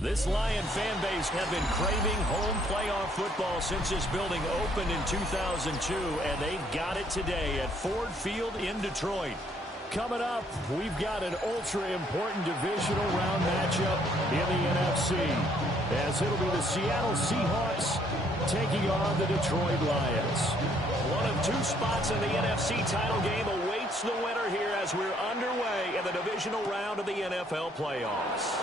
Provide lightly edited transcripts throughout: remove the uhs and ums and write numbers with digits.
This Lion fan base have been craving home playoff football since this building opened in 2002, and they've got it today at Ford Field in Detroit. Coming up, we've got an ultra-important divisional round matchup in the NFC, as it'll be the Seattle Seahawks taking on the Detroit Lions. One of two spots in the NFC title game awaits the winner here as we're underway in the divisional round of the NFL playoffs.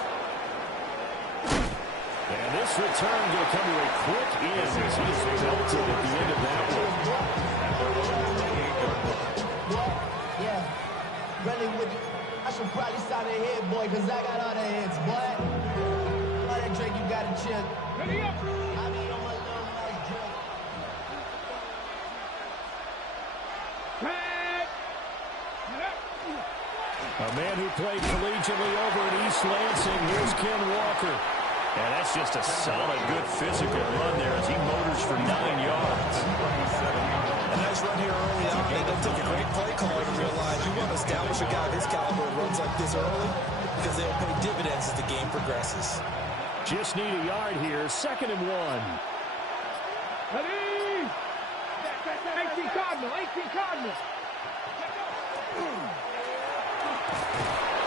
And this return going to come to a quick end as he's belted at the end of that one. Yeah, running with it. I should probably start a hit, boy, because I got all the hits, boy. All that drink, you got to chill. Ready up. I mean, on my little nice drink. A man who played collegiately over at East Lansing. Here's Ken Walker. And that's just a solid, good physical run there as he motors for 9 yards. A nice run here early on. It does take a great play caller to realize you want to establish a guy of his caliber who runs like this early because they'll pay dividends as the game progresses. Just need a yard here. 2nd and 1. Ready? 18 Cardinal, 18 Cardinal.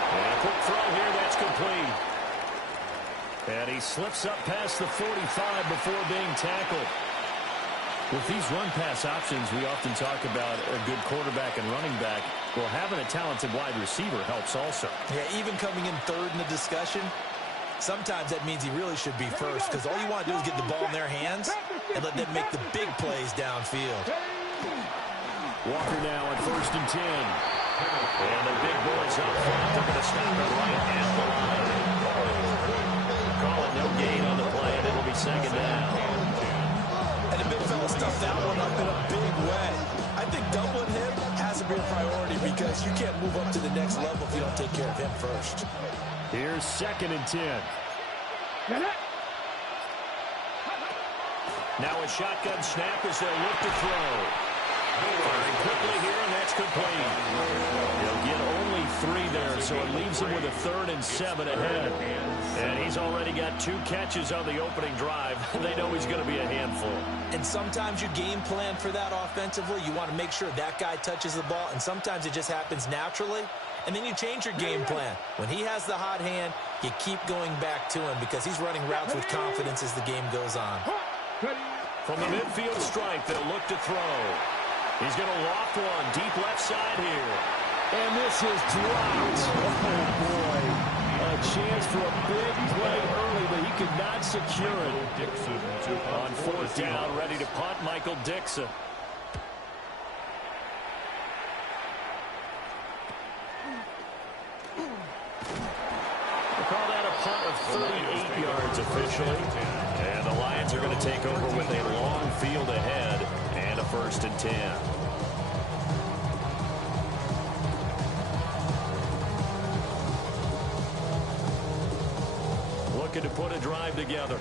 And a quick throw here, that's complete. And he slips up past the 45 before being tackled. With these run-pass options, we often talk about a good quarterback and running back. Well, having a talented wide receiver helps also. Yeah, even coming in third in the discussion, sometimes that means he really should be first because all you want to do is get the ball in their hands and let them make the big plays downfield. Walker now at 1st and 10. And the big boys up front. They're going to stop it right at the line. Call it no gain on the play, and it'll be 2nd down. And the big fella stuffed that one up in a big way. I think doubling him has to be a priority because you can't move up to the next level if you don't take care of him first. Here's 2nd and 10. Now a shotgun snap as they'll look to throw. Firing quickly here, and that's complete. He'll get only 3 there, so it leaves him with a 3rd and 7 ahead. And he's already got 2 catches on the opening drive. They know he's going to be a handful. And sometimes you game plan for that offensively. You want to make sure that guy touches the ball, and sometimes it just happens naturally. And then you change your game plan. When he has the hot hand, you keep going back to him because he's running routes with confidence as the game goes on. From the midfield stripe, they'll look to throw. He's going to loft one deep left side here. And this is dropped. Oh, boy. A chance for a big play early, but he could not secure it. On 4th down, ready to punt, Michael Dixon. They call that a punt of 38 yards officially. And the Lions are going to take over with a long field ahead and a 1st and 10. Looking to put a drive together.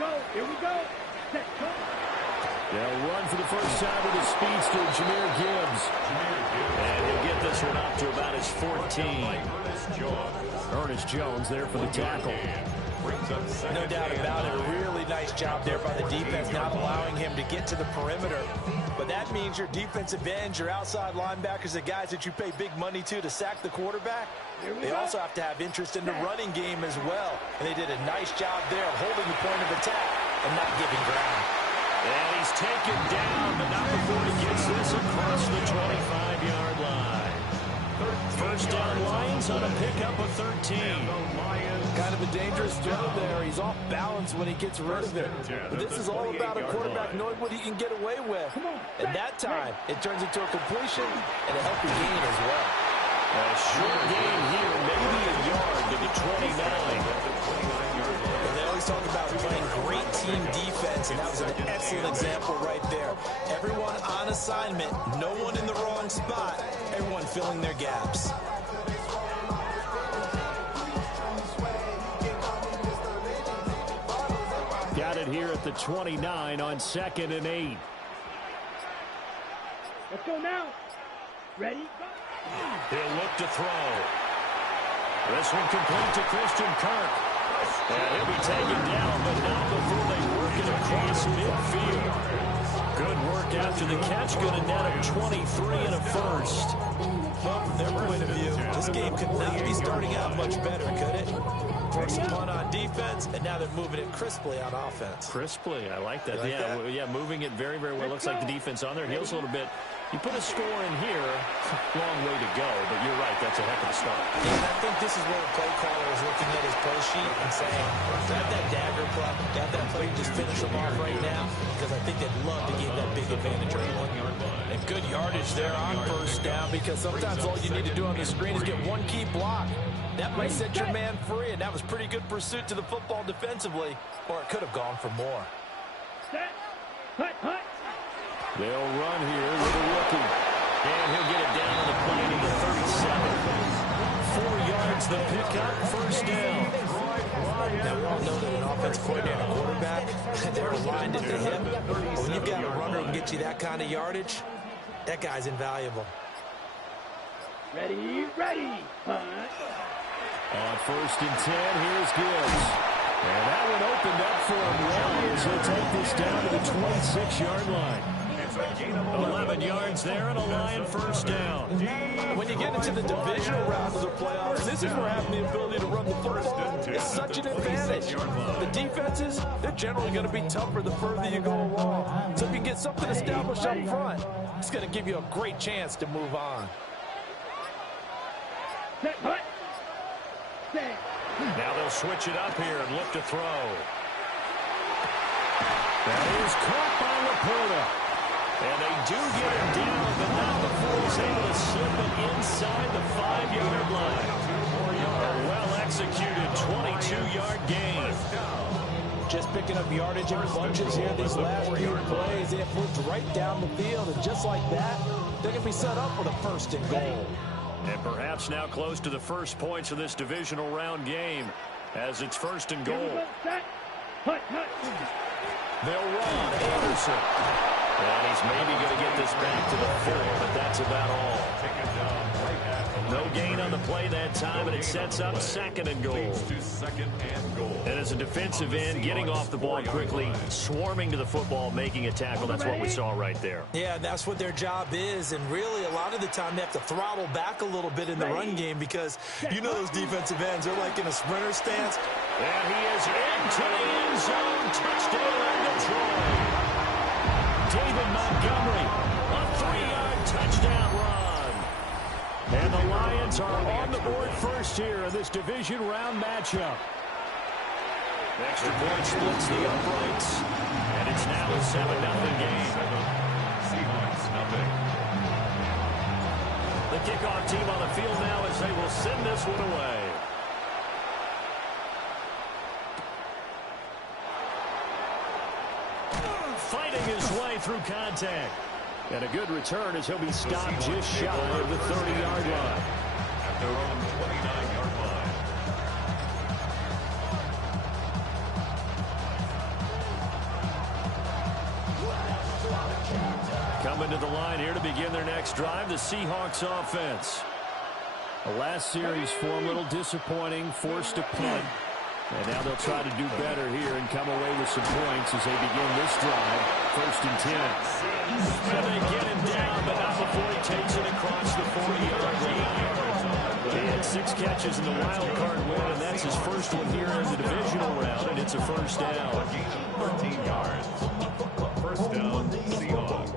They'll run for the first time with the speedster, Jahmyr Gibbs. And he'll get this one up to about his 14. Ernest Jones there for the tackle. No doubt about it. A really nice job there by the defense, not allowing him to get to the perimeter. But that means your defensive ends, your outside linebackers, the guys that you pay big money to sack the quarterback, they also have to have interest in the running game as well. And they did a nice job there of holding the point of attack and not giving ground. And he's taken down, but not before he gets this across the 25-yard line. First down, Lions on a pickup of 13. Kind of a dangerous throw there. He's off balance when he gets rid of it. But this is all about a quarterback knowing what he can get away with. And that time, it turns into a completion and a healthy gain as well. A short gain here, maybe a yard to the 29. And they always talk about playing great team defense, and that was an excellent example right there. Everyone on assignment, no one in the wrong spot, everyone filling their gaps. Got it here at the 29 on 2nd and 8. Let's go now. Ready? Go. He'll look to throw. This one complete to Christian Kirk. And he'll be taken down, but not before they work it across midfield. Good work after the catch. Going to net him 23 and a first. Well, from their point of view, this game could not be starting out much better, could it? Force a punt on defense, and now they're moving it crisply on offense. Crisply, I like that. Like that? Yeah, moving it very, very well. Looks like the defense on their heels a little bit. You put a score in here, long way to go, but you're right, that's a heck of a start. And I think this is where the play caller is looking at his play sheet and saying, grab that dagger play, grab that play, and just finish them off right now, because I think they'd love to gain that big advantage early. And good yardage there on first down, because sometimes all you need to do on the screen is get one key block. That might set your man free, and that was pretty good pursuit to the football defensively, or it could have gone for more. Set. Hut, hut. They'll run here with a rookie. And he'll get it down on the play to the 37. 4 yards the pickup, first down. Now, we all know that an offensive coordinator and quarterback, they're aligned at the hip. But when you've got a runner who can get you that kind of yardage, that guy's invaluable. Ready, ready. Hut. On 1st and 10, here's Gibbs. And that one opened up for him well as he'll take this down to the 26-yard line. 11 yards there and a Lion first down. When you get into the divisional round of the playoffs, this is where having the ability to run the football is such an advantage. The defenses, they're generally going to be tougher the further you go along. So if you can get something established up front, it's going to give you a great chance to move on. Set, hut. Set. Now they'll switch it up here and look to throw. That is caught by Laporta. And they do get him down, but not before he's able to slip it inside the 5-yard line. A well-executed 22-yard gain. Just picking up yardage in bunches here these last few plays. They have moved right down the field, and just like that, they're going to be set up with a 1st and goal. And perhaps now close to the first points of this divisional round game as it's 1st and goal. Set. Hut, hut. They'll run Anderson. And he's maybe going to get this back to the 4, but that's about all. No gain on the play that time, and it sets up 2nd and goal. And as a defensive end, getting off the ball quickly, swarming to the football, making a tackle, that's what we saw right there. Yeah, that's what their job is, and really a lot of the time they have to throttle back a little bit in the run game because you know those defensive ends, they're like in a sprinter stance. And he is into the end zone. Touchdown, Detroit. David Montgomery, a 3-yard touchdown run. And the Lions are on the board first here in this division round matchup. Extra point splits the uprights, and it's now a 7-0 game. The kickoff team on the field now as they will send this one away. Fighting his way through contact. And a good return as he'll be stopped just shy of the 30-yard line. At their own 29-yard line. to the line here to begin their next drive. The Seahawks offense. The last series for them, a little disappointing, forced a punt. And now they'll try to do better here and come away with some points as they begin this drive. 1st and 10. And they get him down, but not before he takes it across the 40-yard line. He had 6 catches in the wild card win, and that's his first one here in the divisional round, and it's a first down. 13 yards. First down, Seahawks.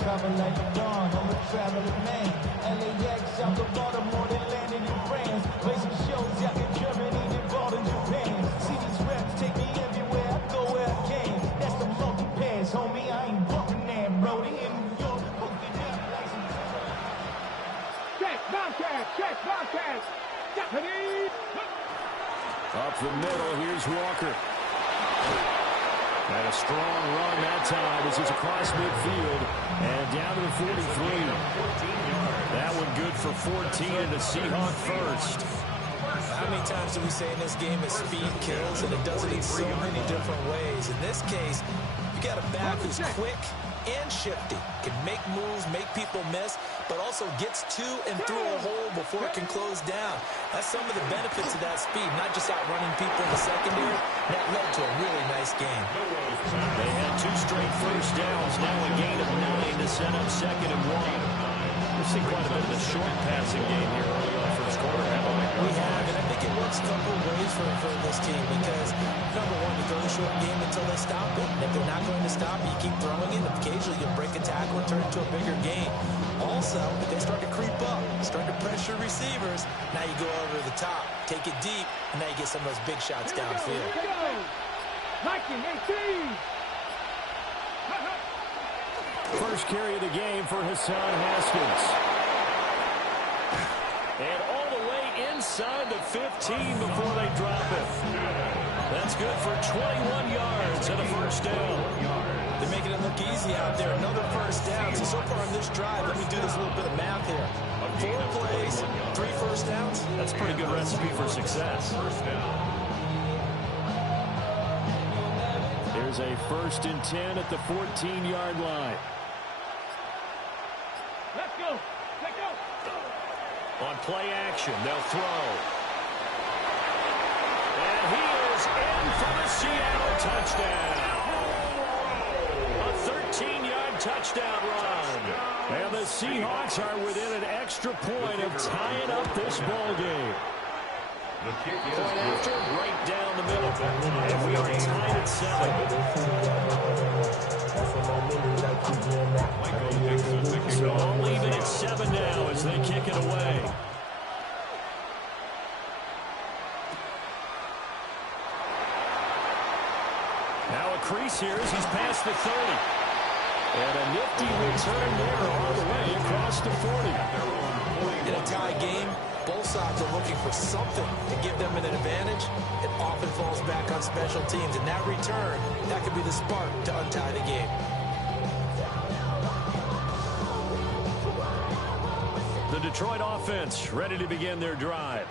Travel like a dawn, I'm a traveling man. LAX out to Baltimore, they landed in France. Play some shows out in Germany, they brought in Japan. See these reps take me everywhere, I go where I can. That's the monkey pass, homie, I ain't bumping that, Brody. In New York, hooking up like some... Check, Bobcat, check, Bobcat. Deputy. Up the middle, here's Walker. And a strong run that time as it's across midfield and down to the 43. That one good for 14 and a Seahawk first. How many times do we say in this game that speed kills, and it does it in so many different ways? In this case, you got a back who's quick and shifty, can make moves, make people miss, but also gets to and through a hole before it can close down. That's some of the benefits of that speed, not just outrunning people in the secondary. That led to a really nice game. They had 2 straight first downs, now a gain of 9 to set up 2nd and 1. We've seen quite a bit of the short passing game here early in the first quarter, haven't we? We have, and I think it works a couple of ways for this team because, number one, you throw the short game until they stop it. And if they're not going to stop it, you keep throwing it. Occasionally, you'll break a tackle and turn it into a bigger gain. Also, if they start to creep up, start to pressure receivers, now you go over the top, take it deep, and now you get some of those big shots downfield. Viking 18. First carry of the game for Hassan Haskins. And all the way inside the 15 before they drop it. That's good for 21 yards and a first down. They're making it look easy out there. Another first down. So far on this drive, let me do this little bit of math here. 4 plays, 3 first downs. That's a pretty good recipe for success. Here's a 1st and 10 at the 14-yard line. Let's go. Let's go. On play action, they'll throw. And he is in for the Seattle touchdown. A 13-yard touchdown run. And the Seahawks are within an extra point of tying up this ball game. Point after, right down the middle. And we are tied at 7. So I'll leave it at 7 now as they kick it away. Now a crease here as he's past the 30. And a nifty return there all the way across the 40. In a tie game, both sides are looking for something to give them an advantage. It often falls back on special teams. And that return, that could be the spark to untie the game. The Detroit offense ready to begin their drive.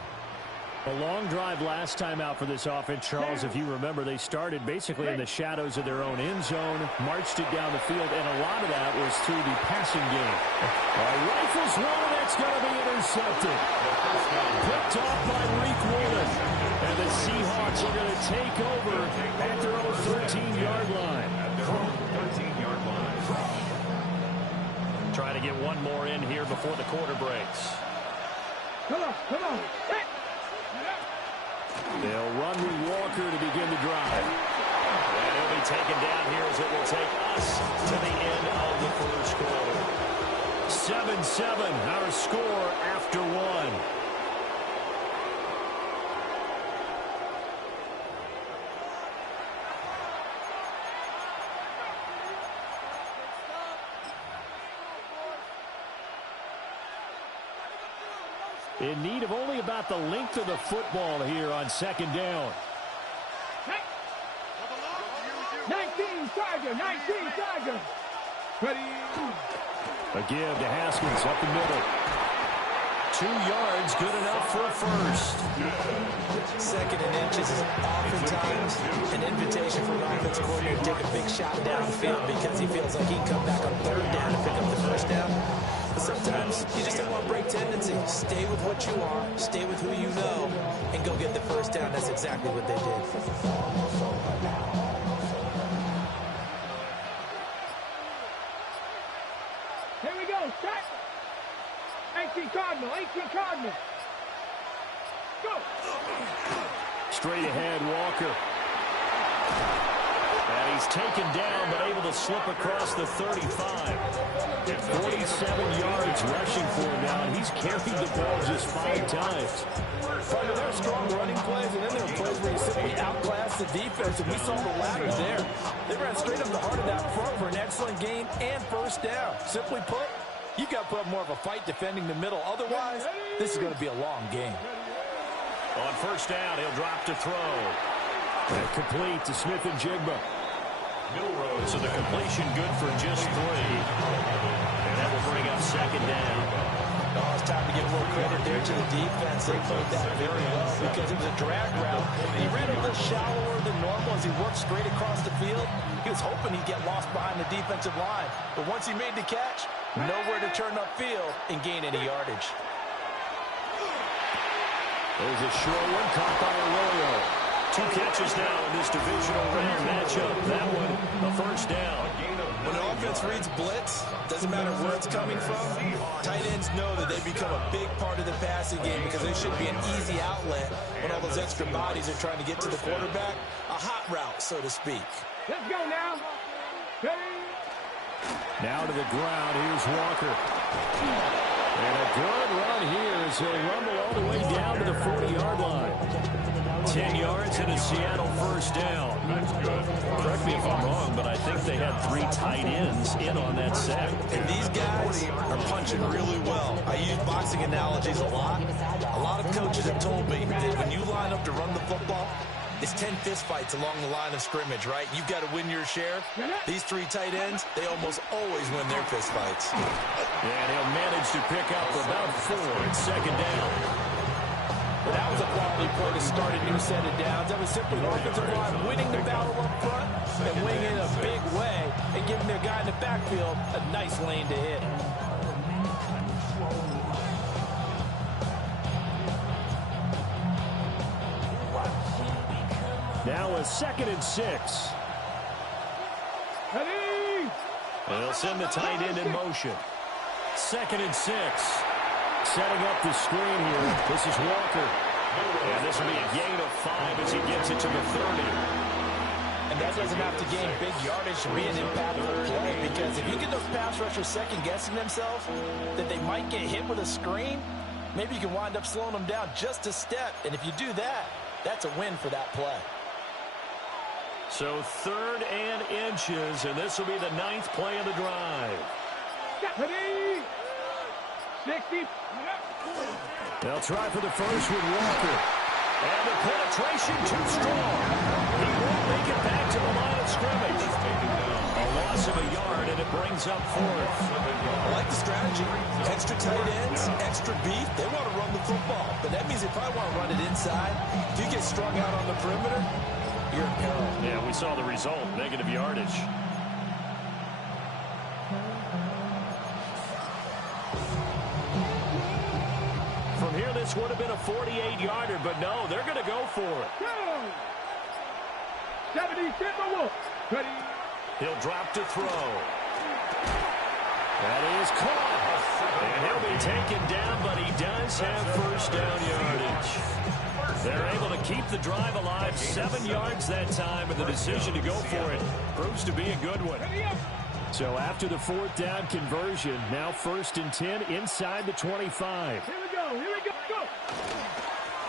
A long drive last time out for this offense, Charles. If you remember, they started basically in the shadows of their own end zone, marched it down the field, and a lot of that was through the passing game. Rifles one, and that's going to be intercepted. Picked off by Reek Woolen. And the Seahawks are going to take over at their own 13-yard line. Trying to get one more in here before the quarter breaks. Come on, come on. Hey. They'll run with Walker to begin the drive. And he'll be taken down here as it will take us to the end of the first quarter. 7-7, our score after 1. In need of only about the length of the football here on 2nd down. 19 Tiger, 19 Tiger. Ready. A give to Haskins up the middle. 2 yards, good enough for a first. 2nd and inches is oftentimes an invitation for an offensive coordinator to take a big shot downfield because he feels like he can come back on 3rd down and pick up the first down. But sometimes you just don't want to break tendency. Stay with what you are, stay with who you know, and go get the first down. That's exactly what they did. Here we go, set. 18 Cardinal, 18 Cardinal. Go. Straight ahead, Walker. And he's taken down, but able to slip across the 35. 47 yards rushing for him now, and he's carried the ball just 5 times. There are strong running plays, and then there are plays where you simply outclass the defense, and we saw the latter there. They ran straight up the heart of that front for an excellent gain and first down. Simply put, you've got to put up more of a fight defending the middle. Otherwise, this is going to be a long game. On first down, he'll drop to throw. And complete to Smith and Jigba. So the completion good for just 3. And that will bring up 2nd down. Oh, it's time to give a little credit there to the defense. They played that very well because it was a drag route. He ran a little shallower than normal as he worked straight across the field. He was hoping he'd get lost behind the defensive line. But once he made the catch, nowhere to turn upfield and gain any yardage. There's a short one caught by Arroyo. 2 catches now in this divisional round matchup. That one, a first down. When an offense reads blitz, doesn't matter where it's coming from, tight ends know that they become a big part of the passing game because they should be an easy outlet when all those extra bodies are trying to get to the quarterback. A hot route, so to speak. Let's go now. Ready? Now to the ground. Here's Walker. And a good run here as he'll rumble all the way down to the 40-yard line. 10 yards and a Seattle first down. Correct me if I'm wrong, but I think they had 3 tight ends in on that set. And these guys are punching really well. I use boxing analogies a lot. A lot of coaches have told me that when you line up to run the football, it's 10 fistfights along the line of scrimmage, right? You've got to win your share. These 3 tight ends, they almost always win their fistfights. And he'll manage to pick up about 4 at 2nd down. But that was a quality play to start a new set of downs. That was simply an offensive line winning the battle up front and winning in a big way and giving their guy in the backfield a nice lane to hit. Now a 2nd and 6. Ready? They'll send the tight end in motion. 2nd and 6. Setting up the screen here. This is Walker. And this will be a gain of 5 as he gets it to the 30. And that doesn't have to gain big yardage to be an impactful play because if you get those pass rushers second-guessing themselves that they might get hit with a screen, maybe you can wind up slowing them down just a step. And if you do that, that's a win for that play. So 3rd and inches, and this will be the 9th play of the drive. Ready? 60. They'll try for the first with Walker. And the penetration too strong. He won't make it back to the line of scrimmage. A loss of a yard, and it brings up 4th. I like the strategy. Extra tight ends, extra beef. They want to run the football. But that means they probably want to run it inside. If you get strung out on the perimeter, you're in peril. Yeah, we saw the result. Negative yardage. From here, this would have been a 48-yarder, but no, they're going to go for it. 70, Ready? He'll drop to throw. That is caught. And he'll be taken down, but he does have first down yardage. They're able to keep the drive alive. 7 yards that time, and the decision to go for it proves to be a good one. So after the 4th down conversion, now 1st and 10 inside the 25. Here we go, go!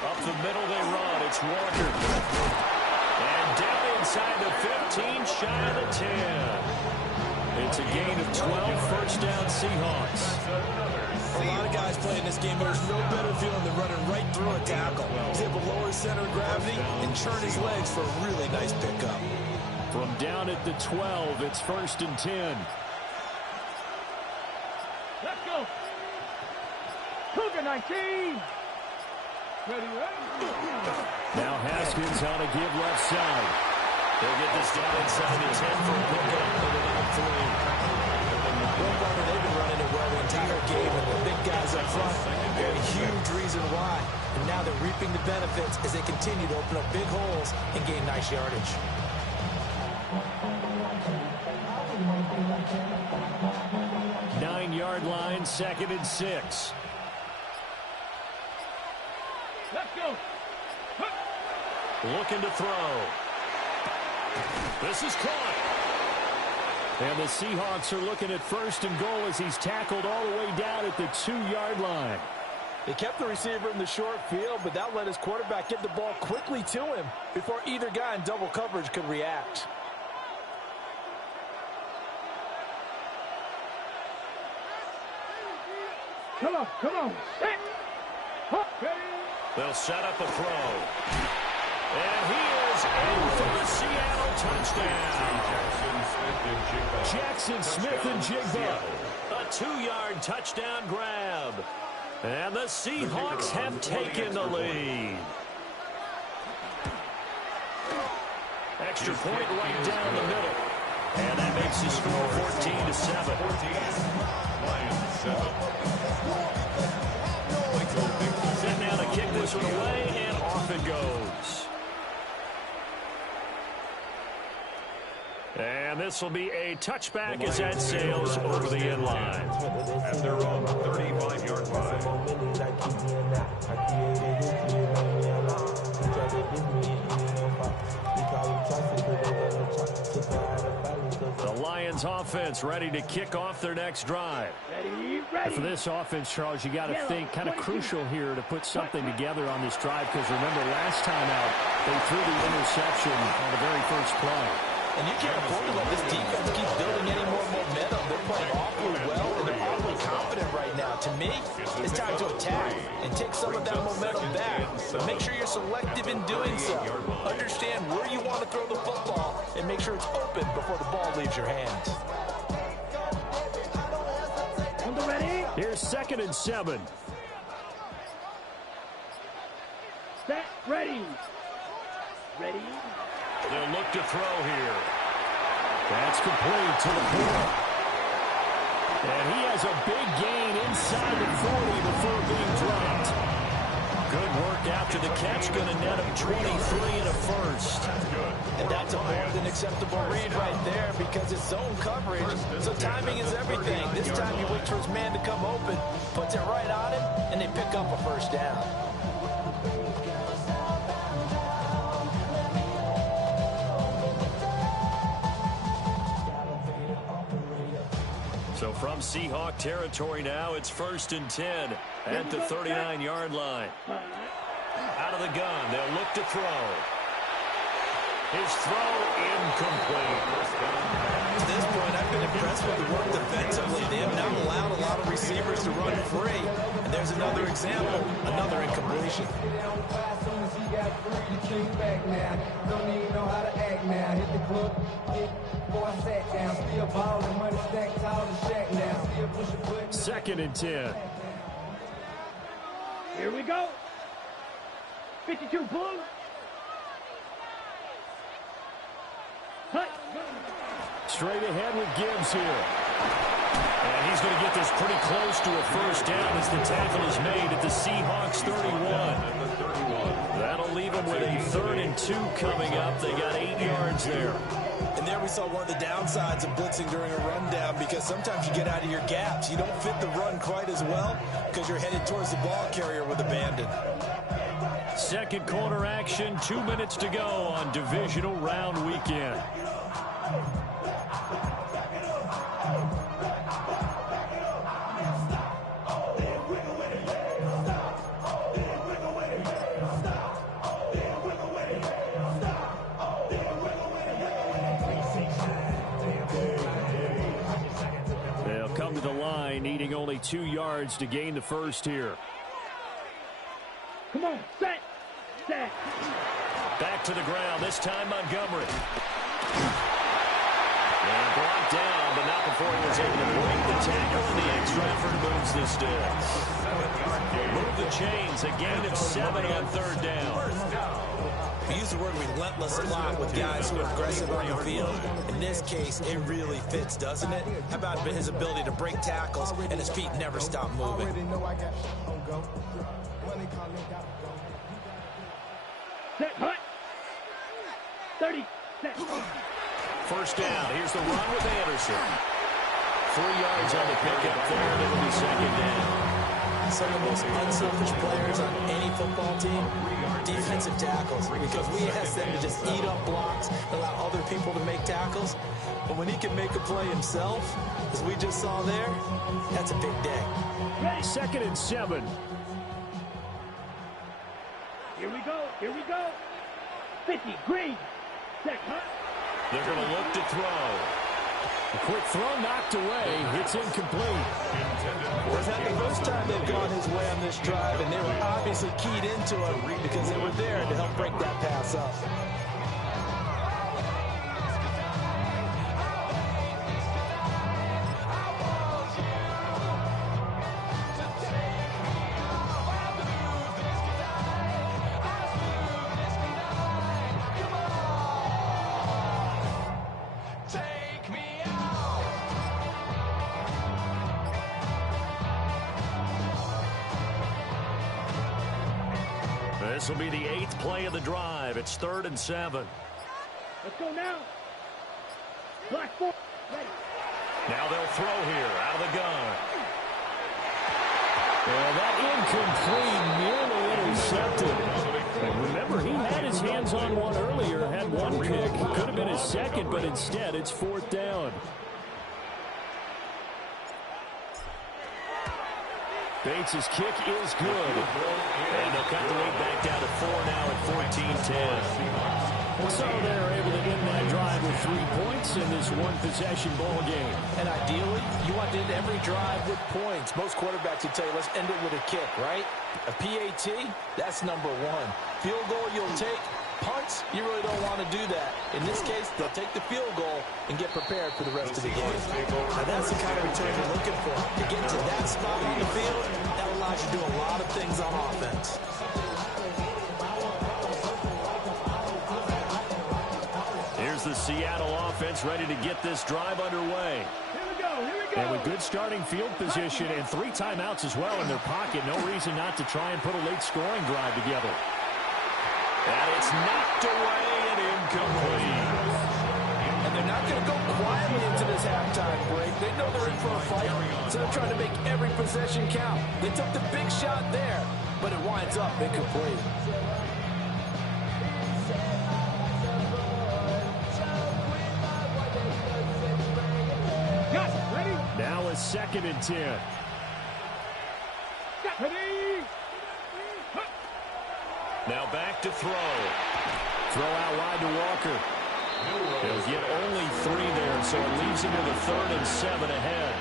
Up the middle they run. It's Walker. And down inside the 15, shy of the 10. It's a gain of 12, first down Seahawks. For a lot of guys playing this game, there's no better feeling than running right through a tackle. He's able to lower his center of gravity and churn his legs for a really nice pickup. From down at the 12, it's 1st and 10. Let's go. Cougar 19. Ready, Now Haskins on a give left side. They'll get this down inside the 10 for a pickup for the 9-3. Well, Barber, they've been running it well the entire game, and the big guys up front, they're a huge reason why. And now they're reaping the benefits as they continue to open up big holes and gain nice yardage. Nine-yard line, 2nd and 6. let's go. Looking to throw. This is caught. And the Seahawks are looking at 1st and goal as he's tackled all the way down at the 2-yard line. They kept the receiver in the short field, but that let his quarterback get the ball quickly to him before either guy in double coverage could react. Come on, come on. Set. Huh. Ready. They'll set up a throw. And he is in for the Seattle touchdown. Jackson Smith and Jigba. A 2-yard touchdown grab. And the Seahawks have taken the lead. Extra point right down the middle. And that makes the score 14-7. Lions 7. Set now to kick this one away, and off it goes. And this will be a touchback as that sails over the end line. At their own 35-yard line. The Lions offense ready to kick off their next drive. Ready, For ready. this offense, Charles, you got to think kind of crucial here to put something together on this drive, because remember last time out they threw the interception on the very first play. And you can't afford to let this defense keep building any more momentum. They're playing awfully well, and they're awfully confident right now. To me, it's time to attack and take some of that momentum back. But make sure you're selective in doing so. Understand where you want to throw the football and make sure it's open before the ball leaves your hands. Ready. Here's 2nd and 7. Set. Ready. Ready. They'll look to throw here. That's complete to the corner. And he has a big gain inside the 40 before being dropped. Good work after the catch. Going to net him 23 and a first. And that's a more than acceptable read right there because it's zone coverage, so timing is everything. This time he waits for his man to come open, puts it right on him, and they pick up a first down. So from Seahawk territory now, it's 1st and 10 at the 39-yard line. Out of the gun, they'll look to throw. His throw incomplete. To this point, I've been impressed with the work defensively. They have not allowed a lot of receivers to run free. And there's another example, another incompletion. Second and 10. Here we go. 52 blue. Hut. Straight ahead with Gibbs here. And he's going to get this pretty close to a first down as the tackle is made at the Seahawks 31. That'll leave him with a 3rd and 2 coming up. They got 8 yards there. And there we saw one of the downsides of blitzing during a rundown because sometimes you get out of your gaps. You don't fit the run quite as well because you're headed towards the ball carrier with abandon. Second quarter action, 2 minutes to go on divisional round weekend. They'll come to the line, needing only 2 yards to gain the first here. Come on, set, set. Back to the ground, this time Montgomery. And blocked down, but not before he was able to break the tackle, and the extra effort moves the sticks. Move the chains, a gain of 7 on third down. We use the word relentless a lot with guys who are aggressive on the field. In this case, it really fits, doesn't it? How about his ability to break tackles and his feet never stop moving? Set, hut. 30, set. First down. Here's the run with Anderson. 3 yards on the pickup there, and it'll be second down. Some of the most unselfish players on any football team, defensive tackles, because we ask them to just eat up blocks, allow other people to make tackles. But when he can make a play himself, as we just saw there, that's a big day. Second and 7. Here we go, here we go. 50, green. Set, hut. They're going to look to throw. A quick throw knocked away. It's incomplete. Was that the first time they've gone his way on this drive, and they were obviously keyed into it because they were there to help break that pass up. This will be the 8th play of the drive. It's 3rd and 7. Let's go now. Black 4. Ready. Now they'll throw here out of the gun. Well, that incomplete, nearly intercepted. And remember, he had his hands on one earlier, had one pick. Could have been his second, but instead it's 4th down. Bates' kick is good. And they'll cut the lead back down to 4 now at 14-10. So they're able to end that drive with 3 points in this one-possession ball game. And ideally, you want to end every drive with points. Most quarterbacks would tell you, let's end it with a kick, right? A PAT, that's number 1. Field goal you'll take. Punts, you really don't want to do that. In this case, they'll take the field goal and get prepared for the rest of the game. Now, that's the kind of return you're looking for. To get to that spot on the field, that allows you to do a lot of things on offense. Here's the Seattle offense ready to get this drive underway. Here we go, here we go. And with good starting field position and 3 timeouts as well in their pocket, no reason not to try and put a late scoring drive together. And it's knocked away and incomplete. And they're not going to go quietly into this halftime break. They know they're in for a fight, so they're trying to make every possession count. They took the big shot there, but it winds up incomplete. Got it, ready? Now a 2nd and 10. Ready. Now back to throw. Throw out wide to Walker. They'll get only 3 there, so it leaves them with a 3rd and 7 ahead.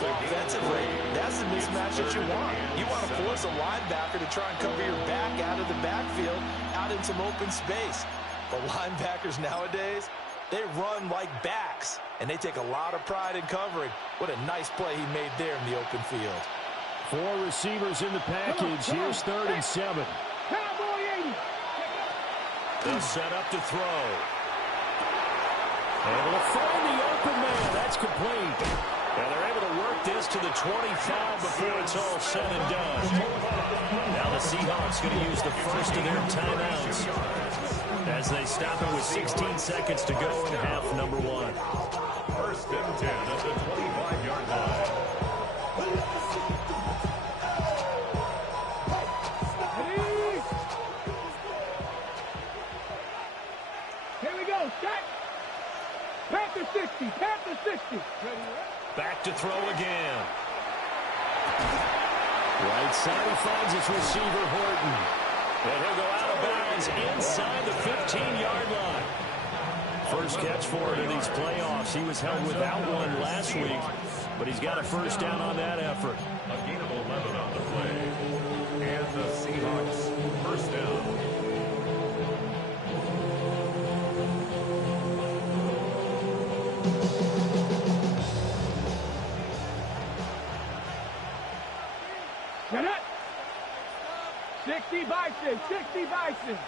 Defensively, that's the mismatch that you want. You want to force a linebacker to try and cover your back out of the backfield, out in some open space. But linebackers nowadays, they run like backs, and they take a lot of pride in covering. What a nice play he made there in the open field. 4 receivers in the package. Here's 3rd and 7. Cowboy 80. They'll set up to throw. Able to find the open man. That's complete. And they're able to work this to the 25 before it's all said and done. Now the Seahawks going to use the first of their timeouts as they stop it with 16 seconds to go in half number 1. 1st and 10 at the 25-yard line. Here we go, set. Panther 60, Panther 60. Back to throw again. Right side, he finds his receiver, Horton. And he'll go out of bounds inside the 15-yard line. First catch for him in these playoffs. He was held without one last week, but he's got a first down on that effort. A gain of 11 on the play. And the Seahawks first down. Get it. 60 Bison, 60 Bison.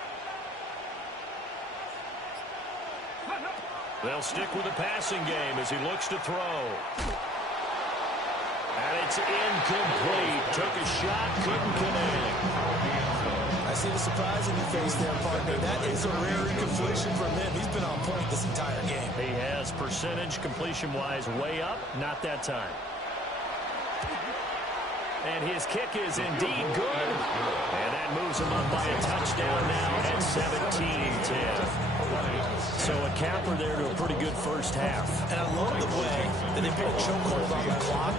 They'll stick with the passing game as he looks to throw. And it's incomplete. Took a shot, couldn't connect. I see the surprise in your face there, partner. That is a rare incompletion from him. He's been on point this entire game. He has percentage completion-wise way up. Not that time. And his kick is indeed good. And that moves him up by a touchdown now at 17-10. So a capper there to a pretty good first half. And I love the way that they put a chokehold on the clock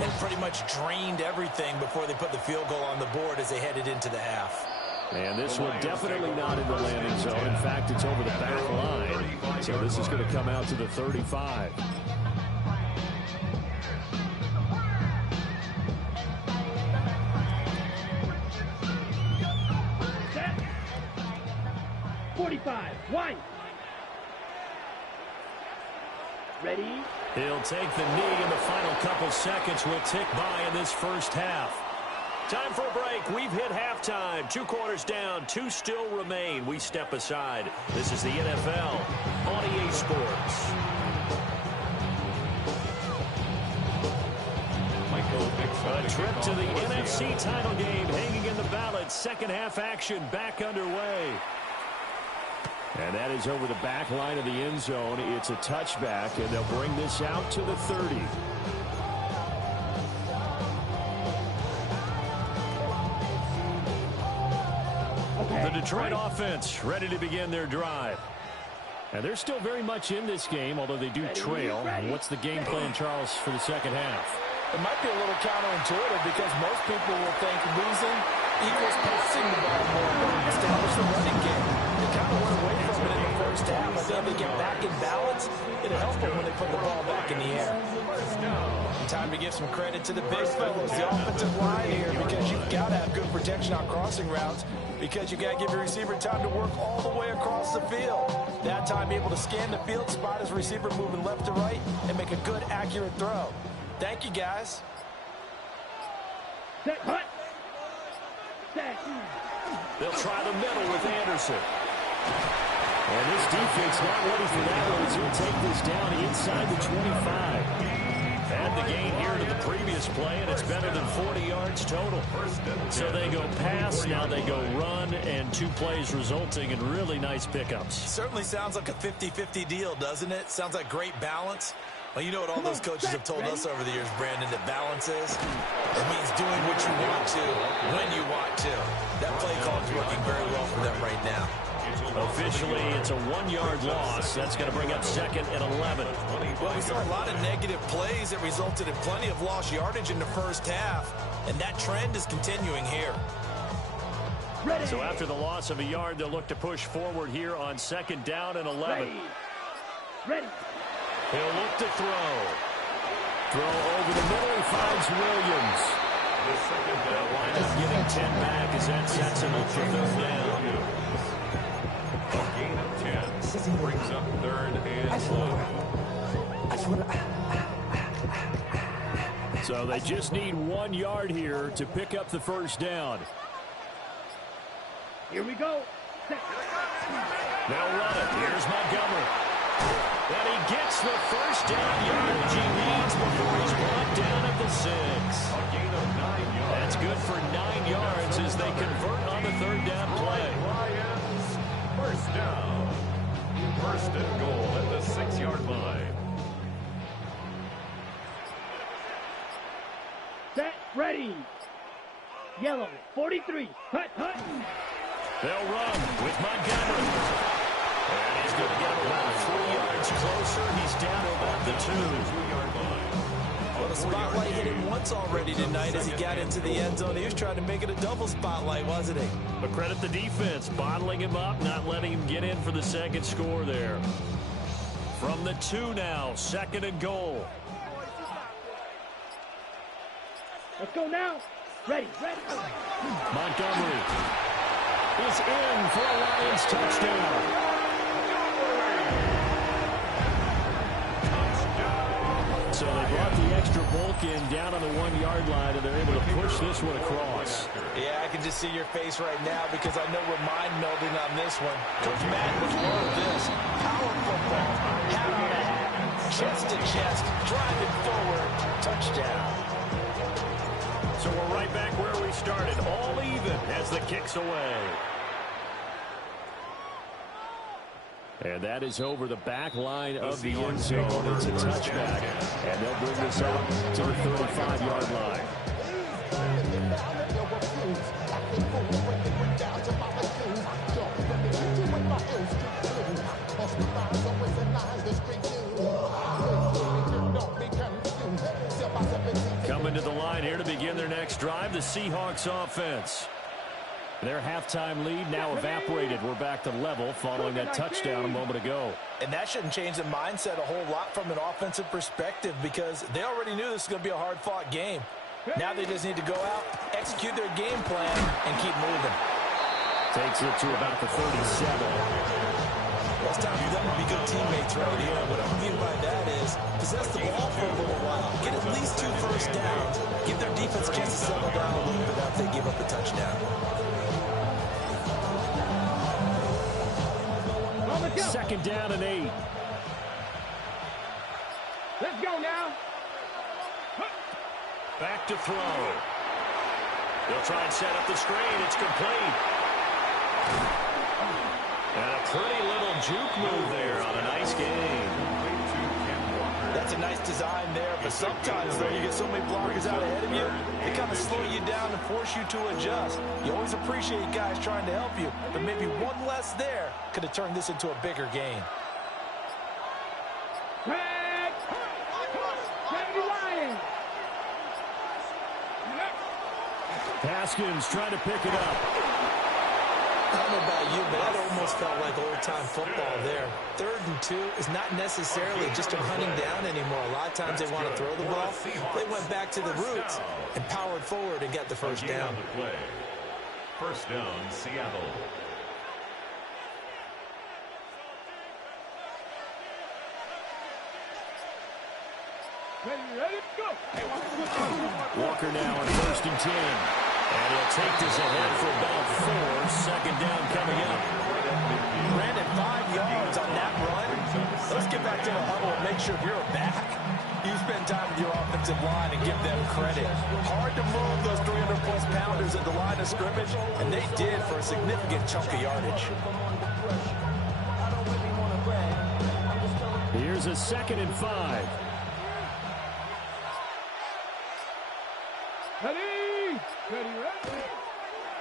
and pretty much drained everything before they put the field goal on the board as they headed into the half. And this one definitely not in the landing zone. In fact, it's over the back line. So this is going to come out to the 35. 45, one. Ready? He'll take the knee in the final couple seconds. Will tick by in this first half. Time for a break. We've hit halftime. 2 quarters down. 2 still remain. We step aside. This is the NFL on EA Sports. A trip to the NFC title game hanging in the balance. Second half action back underway. And that is over the back line of the end zone. It's a touchback, and they'll bring this out to the 30. The Detroit offense ready to begin their drive. And they're still very much in this game, although they do trail. What's the game plan, Charles, for the second half? It might be a little counterintuitive because most people will think losing equals passing the ball more than establish the running game. They kind of went away from it in the first half. I think they get back in balance. It'll help them when they put the ball back in the air. Time to give some credit to the big fellows, the offensive line here, because you've got to have good protection on crossing routes because you've got to give your receiver time to work all the way across the field. That time able to scan the field, spot his receiver moving left to right, and make a good, accurate throw. Thank you, guys. Set, hut. Set. They'll try the middle with Anderson. And this defense not ready for that one as he'll take this down inside the 25. Had the gain here to the previous play, and it's better than 40 yards total. So they go pass, now they go run, and 2 plays resulting in really nice pickups. Certainly sounds like a 50-50 deal, doesn't it? Sounds like great balance. Well, you know what all those coaches have told us over the years, Brandon, that balance is? It means doing what you want to, when you want to. That play call is working very well for them right now. Officially, it's a 1-yard loss. That's going to bring up second and 11. Well, we saw a lot of negative plays that resulted in plenty of lost yardage in the first half, and that trend is continuing here. Ready. So after the loss of a yard, they'll look to push forward here on second down and 11. Ready. He'll look to throw. Throw over the middle. He finds Williams. They'll wind up getting 10 back as that sets him up for third down. A gain of 10 brings up third and long. So they just need 1 yard here to pick up the first down. Here we go. Set. They'll run it. Here's Montgomery. And he gets the first down yardage he needs before he's brought down at the 6. A gain of 9 yards. That's good for 9 yards as they convert on the third down play. Lions, first down. First and goal at the 6-yard line. Set. Ready. Yellow. 43. Hut, hut. They'll run with Montgomery. And he's going to get him about 3 yards closer. He's down to about the 2-yard line. Well, the spotlight hit him once already tonight as he got into the end zone. He was trying to make it a double spotlight, wasn't he? But credit the defense, bottling him up, not letting him get in for the second score there. From the 2 now, second and goal. Let's go now. Ready. Ready. Montgomery is in for a Lions touchdown. So they brought the extra bulk in down on the 1-yard line, and they're able to push this one across. Yeah, I can just see your face right now because I know we're mind melding on this one. Coach Madden would love this. Power football, hat on a hat, chest to chest, driving forward, touchdown. So we're right back where we started, all even as the kick's away. And that is over the back line of the end zone. It's a touchback. And they'll bring this out to the 35-yard line. Coming to the line here to begin their next drive, the Seahawks offense. Their halftime lead now evaporated. We're back to level following that touchdown a moment ago. And that shouldn't change the mindset a whole lot from an offensive perspective because they already knew this was going to be a hard-fought game. Now they just need to go out, execute their game plan, and keep moving. Takes it to about the 37. Well, it's time for them to be good teammates right here. What I'm mean by that is possess the ball for a little while. Get at least 2 first downs. Give their defense a chance to settle down a little bit after they give up a touchdown. Second down and 8. Let's go now. Back to throw. They'll try and set up the screen. It's complete. And a pretty little juke move there on a nice game. That's a nice design there, but sometimes, though, you get so many blockers out ahead of you, they kind of slow you down and force you to adjust. You always appreciate guys trying to help you, but maybe one less there could have turned this into a bigger game. Haskins trying to pick it up. I don't know about you, but that almost felt like old-time football there. 3rd and 2 is not necessarily just a hunting down anymore. A lot of times they want to throw the ball. They went back to the roots and powered forward and got the first down. First down, Seattle. Ready, go. Walker now on 1st and 10. And he'll take this ahead for about 4. Second down coming up. Brandon, 5 yards on that run. Let's get back to the huddle and make sure you're a back. You spend time with your offensive line and give them credit. Hard to move those 300-plus pounders at the line of scrimmage, and they did for a significant chunk of yardage. Here's a 2nd and 5. Ready.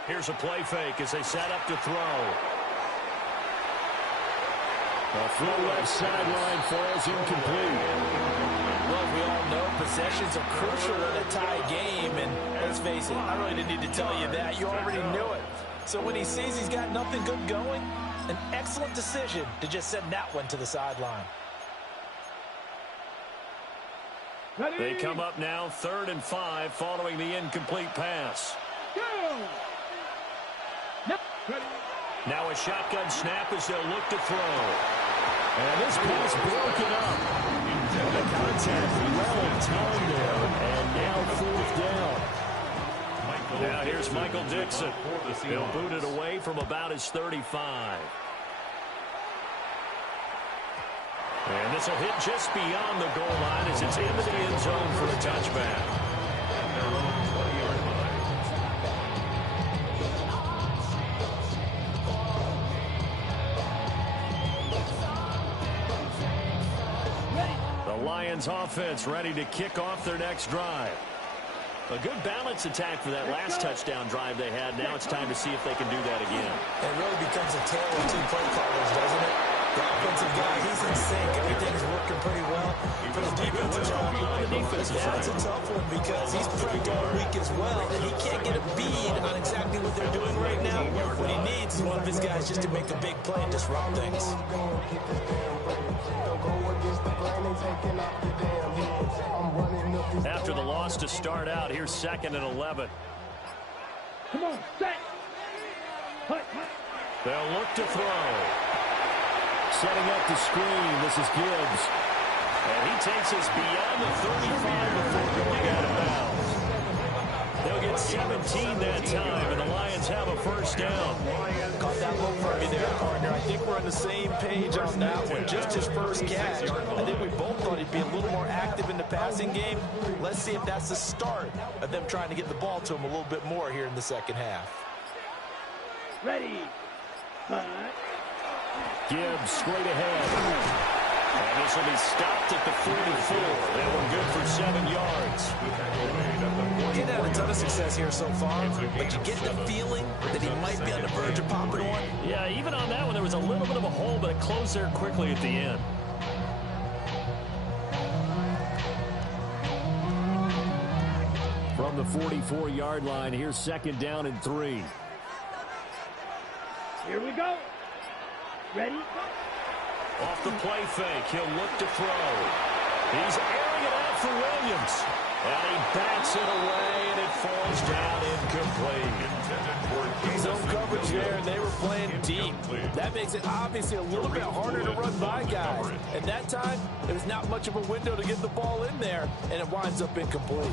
Here's a play fake as they set up to throw. A full left sideline falls incomplete. Well, we all know possessions are crucial in a tie game, and let's face it, I really didn't need to tell you that. You already knew it. So when he sees he's got nothing good going, an excellent decision to just send that one to the sideline. They come up now 3rd and 5 following the incomplete pass. Now a shotgun snap as they'll look to throw. And this pass broken up. The contact well timed there. And now 4th down. Now here's Michael Dixon. He'll boot it away from about his 35. And this will hit just beyond the goal line as it's into the end zone for a touchback. The Lions offense ready to kick off their next drive. A good balance attack for that last touchdown drive they had. Now it's time to see if they can do that again. It really becomes a tale of 2 play callers, doesn't it? The offensive guy, he's in sync. Everything's working pretty well. For the defensive side, that's a tough one because he's prepped all week as well, and he can't get a bead on exactly what they're doing right now. What he needs is one of his guys just to make a big play and disrupt things. After the loss to start out, here's 2nd and 11. Come on, set. They'll look to throw. Setting up the screen, this is Gibbs. And he takes us beyond the 35 before going out of bounds. They'll get 17 that time, and the Lions have a first down. Caught that look from you there, partner. I think we're on the same page on that one. Just his first catch. I think we both thought he'd be a little more active in the passing game. Let's see if that's the start of them trying to get the ball to him a little bit more here in the second half. Ready. Gibbs straight ahead. And this will be stopped at the 44. That one good for 7 yards. He's had a ton of success here so far, but you get the feeling that he might be on the verge of popping one. Yeah, even on that one, there was a little bit of a hole, but it closed there quickly at the end. From the 44-yard line, here's second down and 3. Here we go. Ready? Off the play fake, he'll look to throw. He's airing it out for Williams. And he bats it away, and it falls down incomplete. Zone coverage there, and they were playing deep. That makes it obviously a little bit harder to run by guys. And that time, there's not much of a window to get the ball in there, and it winds up incomplete.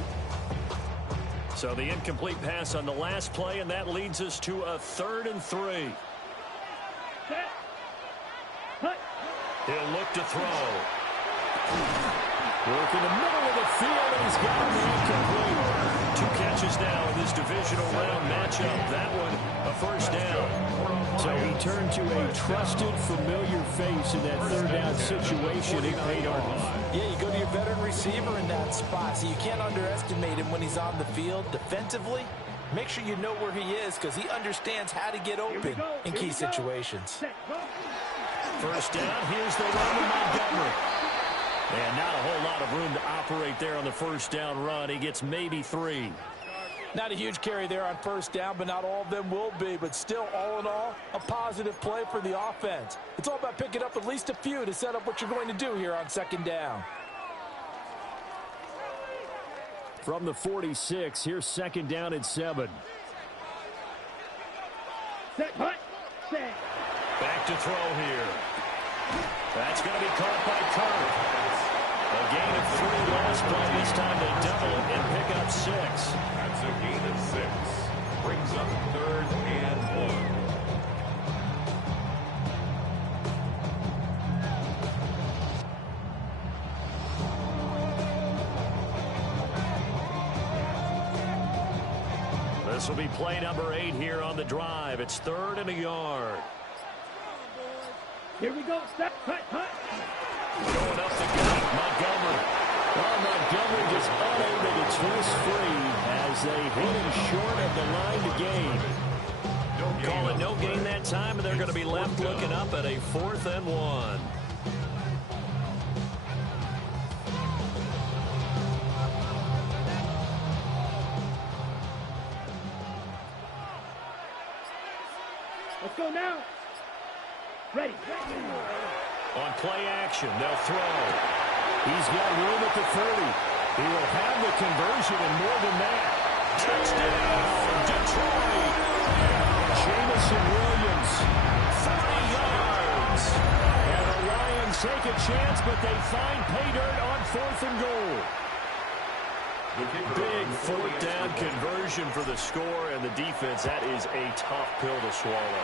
So the incomplete pass on the last play, and that leads us to a 3rd and 3. Set. Cut. He'll look to throw. Work in the middle of the field, and he's got him incomplete. 2 catches now in this divisional round matchup. That one, a first down. So he turned to a trusted, familiar face in that 3rd down situation. It paid off. Yeah, you go to your veteran receiver in that spot, so you can't underestimate him when he's on the field defensively. Make sure you know where he is because he understands how to get open in key situations. First down, here's the run to Montgomery. And not a whole lot of room to operate there on the first down run. He gets maybe 3. Not a huge carry there on first down, but not all of them will be. But still, all in all, a positive play for the offense. It's all about picking up at least a few to set up what you're going to do here on second down. From the 46, here's second down and 7. Set. Cut. Set. Back to throw here. That's going to be caught by Kirk. A gain of 3 last play. This time to double it and pick up 6. That's a gain of 6. Brings up 3rd and 1. This will be play number 8 here on the drive. It's 3rd and a yard. Here we go. Set. Cut. Cut. Going up the gut, Montgomery. Well, Montgomery just unable to twist free as they hit him short of the line to gain. Call it no gain that time, and they're going to be left looking up at a 4th and 1. Let's go now. Ready. On play action, they'll throw. He's got room at the 30. He will have the conversion and more than that. Touchdown, Detroit. Jamison Williams, 30 yards. And the Lions take a chance, but they find pay dirt on 4th and goal. Big 4th down conversion for the score, and the defense, that is a tough pill to swallow.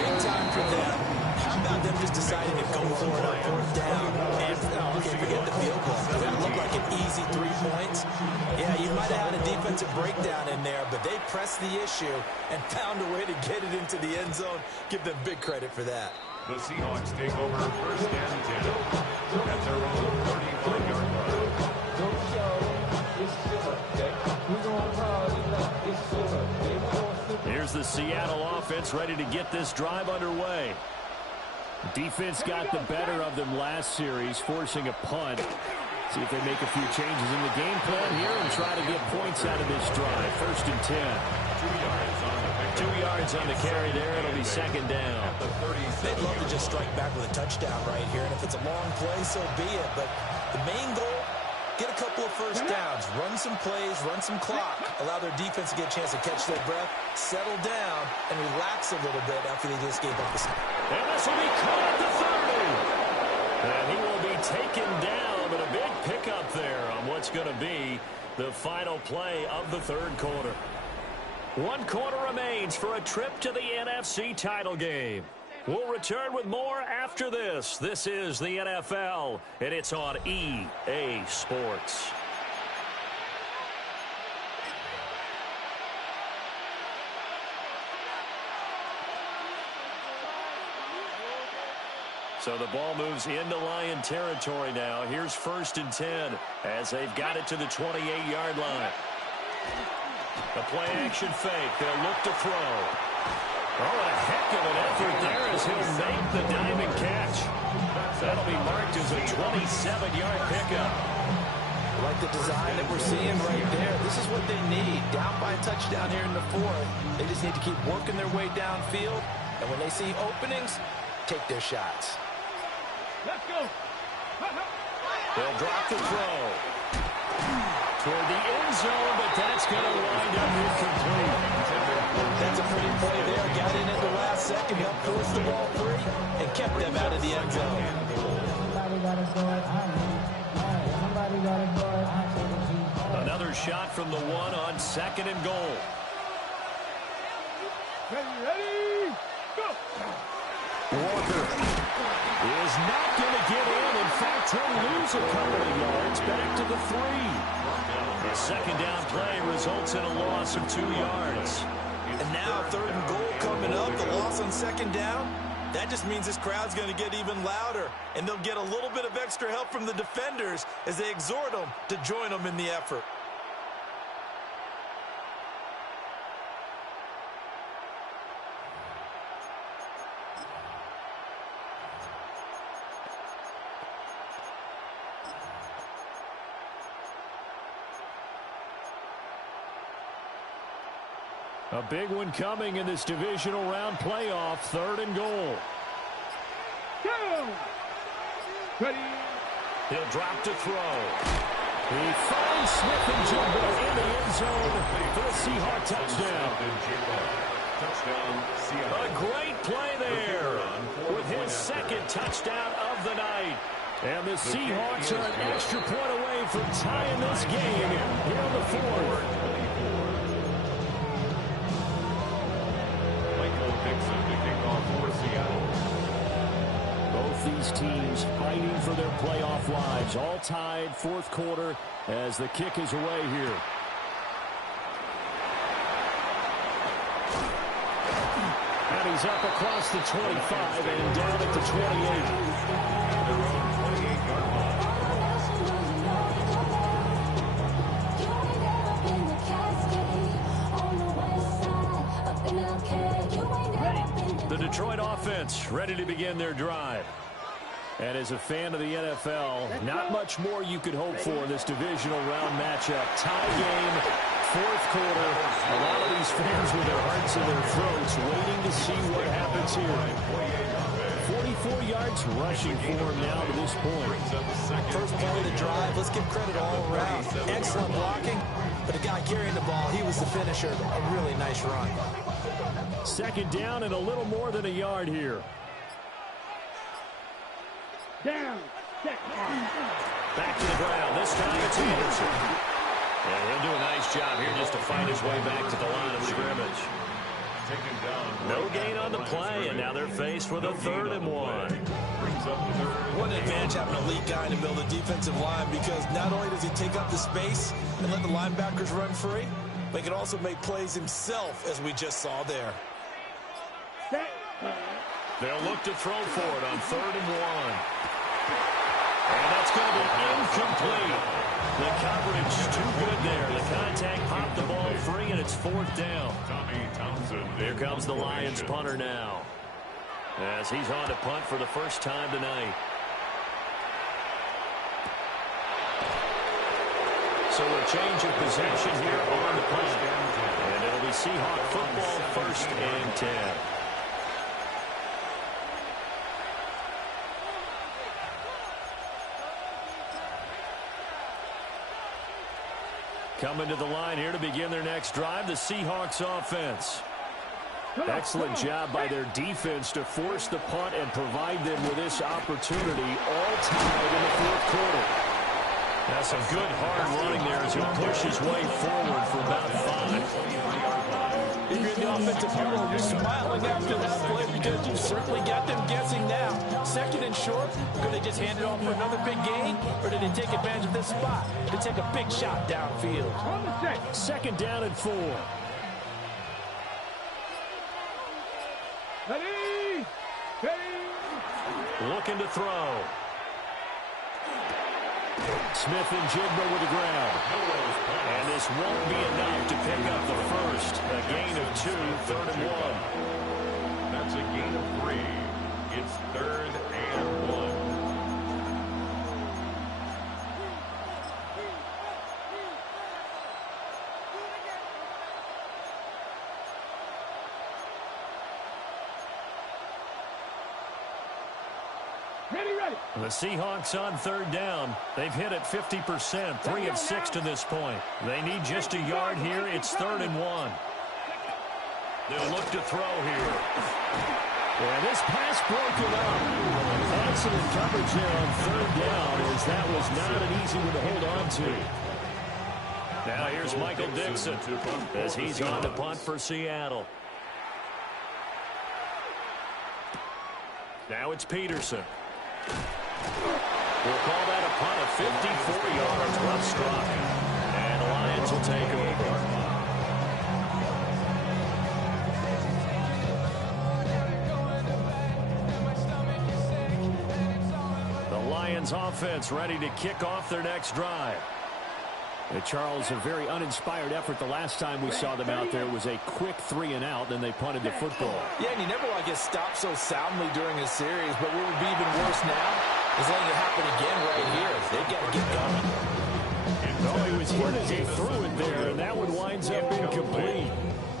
Big time for them. How about them just deciding to go for it on 4th down? And, okay, forget the field goal. That looked like an easy 3 points. Yeah, you might have had a defensive breakdown in there, but they pressed the issue and found a way to get it into the end zone. Give them big credit for that. The Seahawks take over first and 10 at their own 35-yard line. Here's the Seattle offense ready to get this drive underway. Defense got the better of them last series, forcing a punt. See if they make a few changes in the game plan here and try to get points out of this drive. First and 10. 2 yards on the carry there. It'll be second down. They'd love to just strike back with a touchdown right here, and if it's a long play, so be it. But the main goal, get a couple of first downs, run some plays, run some clock, allow their defense to get a chance to catch their breath, settle down, and relax a little bit after they just gave up the snap. And this will be caught at the 30. And he will be taken down, but a big pickup there on what's going to be the final play of the third quarter. 1 quarter remains for a trip to the NFC title game. We'll return with more after this. This is the NFL, and it's on EA Sports. So the ball moves into Lion territory now. Here's 1st and 10 as they've got it to the 28-yard line. The play-action fake. They'll look to throw. Oh, and a heck of an effort there as he'll make the diving catch. That'll be marked as a 27-yard pickup. Like the design that we're seeing right there. This is what they need. Down by a touchdown here in the 4th. They just need to keep working their way downfield. And when they see openings, take their shots. Let's go. They'll drop the throw toward the end zone, but that's going to wind up incomplete. That's a pretty play there. Got in at the last second, helped force the ball free, and kept them out of the end zone. Another shot from the 1 on 2nd and goal. Ready, go. Walker is not going to get in. In fact, he'll lose a couple of yards back to the 3. The 2nd down play results in a loss of 2 yards. And now 3rd and goal coming up, the loss on 2nd down. That just means this crowd's going to get even louder, and they'll get a little bit of extra help from the defenders as they exhort them to join them in the effort. A big one coming in this divisional round playoff. 3rd and goal. Go. Ready. He'll drop to throw. He finds Smith-Njigba in the end zone for the Seahawks touchdown. A great play there with his 2nd touchdown of the night. And the Seahawks are an extra point away from tying this game here in the 4th. Both these teams fighting for their playoff lives. All tied 4th quarter as the kick is away here. And he's up across the 25 and down at the 28. The Detroit offense ready to begin their drive. And as a fan of the NFL, not much more you could hope for in this divisional round matchup. Tie game, 4th quarter. A lot of these fans with their hearts in their throats waiting to see what happens here. 44 yards rushing for him now to this point. First play of the drive, let's give credit all around. Excellent blocking, but the guy carrying the ball, he was the finisher. A really nice run. 2nd down and a little more than a yard here. Down. Back to the ground. This time it's Anderson. Yeah, he'll do a nice job here just to find his way back to the line of scrimmage. No gain on the play, and now they're faced with a 3rd and 1. What an advantage having an elite guy in the middle of the defensive line, because not only does he take up the space and let the linebackers run free, but he can also make plays himself, as we just saw there. They'll look to throw for it on 3rd and 1. And that's going to be incomplete. The coverage too good there. The contact popped the ball free, and it's 4th down. Here comes the Lions punter now, as he's on to punt for the first time tonight. So a change of possession here on the punt. And it'll be Seahawk football, 1st and 10. Coming to the line here to begin their next drive, the Seahawks offense. Excellent job by their defense to force the punt and provide them with this opportunity, all tied in the fourth quarter. That's some good hard running there as he'll push his way forward for about 5. If you're in the offensive huddle, you're smiling after that play because you've certainly got them guessing now. Second and short, could they just hand it off for another big gain, or did they take advantage of this spot to take a big shot downfield? Second down and 4. Ready! Ready! Looking to throw. Smith and Jigba with the grab. And this won't be enough to pick up the first. A gain of 2, 3rd and 1. That's a gain of 3. It's 3rd and 1. Ready! The Seahawks on 3rd down. They've hit it 50%, 3 of 6 to this point. They need just a yard here. It's 3rd and 1. They'll look to throw here. Yeah, this pass broken up. Excellent coverage there on 3rd down, as that was not an easy one to hold on to. Now here's Michael Dixon as he's on to punt for Seattle. Now it's Peterson. We'll call that a punt of 54 yards. Well struck. And the Lions will take over. The Lions offense ready to kick off their next drive. Charles, a very uninspired effort the last time we saw them out there. It was a quick 3 and out, then they punted the football. Yeah, and you never want to get stopped so soundly during a series, but what would be even worse now is letting it happen again right here. They've got to get going. No, he was hit as he threw it there, and that one winds up incomplete.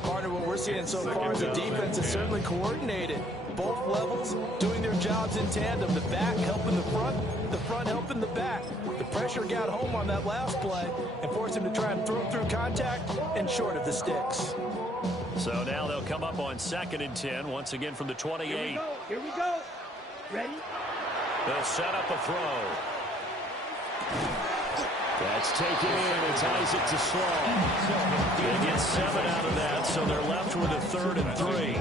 Part of what we're seeing so far is the defense is certainly coordinated. Both levels doing their jobs in tandem. The back helping the front helping the back. The pressure got home on that last play and forced him to try and throw through contact and short of the sticks. So now they'll come up on 2nd and 10, once again from the 28. Here we go. Ready? They'll set up a throw. That's taken in. It's Isaac to Slaw. They get 7 out of that, so they're left with a 3rd and 3.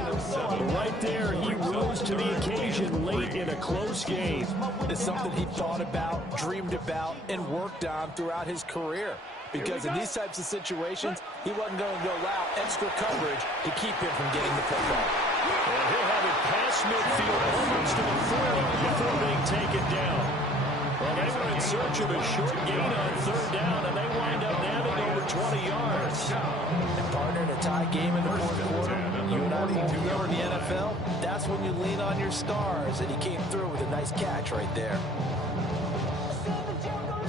Right there, he rose to the occasion late in a close game. It's something he thought about, dreamed about, and worked on throughout his career. Because in these types of situations, he wasn't going to allow extra coverage to keep him from getting the football. And he'll have it past midfield almost to the 40 before being taken down. Well, they were in search of a short gain on 3rd down, and they wind up nabbing over 20 yards. And partner, in a tie game in the fourth quarter, you and I both know in the NFL, that's when you lean on your stars, and he came through with a nice catch right there.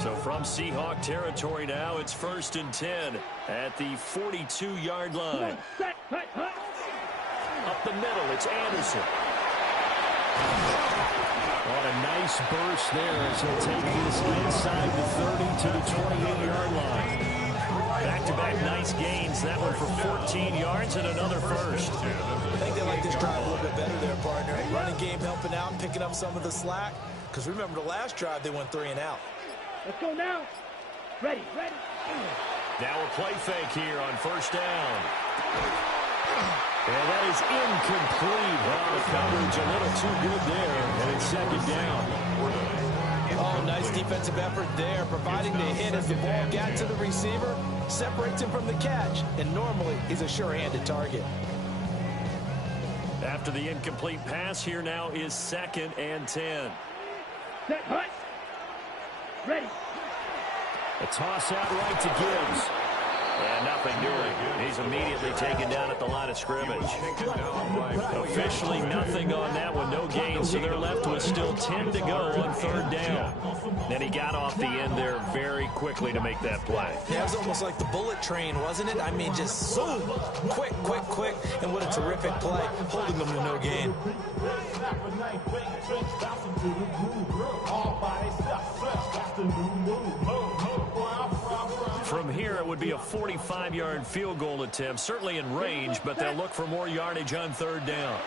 So from Seahawk territory now, it's 1st and 10 at the 42-yard line. Up the middle, it's Anderson. What a nice burst there as he'll take this inside the 30 to the 28-yard line. Back-to-back nice gains. That one for 14 yards and another first. I think they like this drive a little bit better there, partner. Running game helping out and picking up some of the slack. Because remember the last drive, they went 3 and out. Let's go now. Ready. Now a play fake here on 1st down. And that is incomplete. Well, the coverage a little too good there, and it's 2nd down. Oh, nice defensive effort there, providing the hit as the ball got to the receiver, separates him from the catch, and normally he's a sure-handed target. After the incomplete pass, here now is 2nd and 10. Set, hut. Ready. A toss out right to Gibbs. And nothing doing. He's immediately taken down at the line of scrimmage. Officially nothing on that one. No gain, so they're left with still 10 to go on 3rd down. Then he got off the end there very quickly to make that play. Yeah, it was almost like the bullet train, wasn't it? I mean, just so quick. And what a terrific play, holding them to no gain. From here, it would be a 45-yard field goal attempt, certainly in range, but they'll look for more yardage on third down.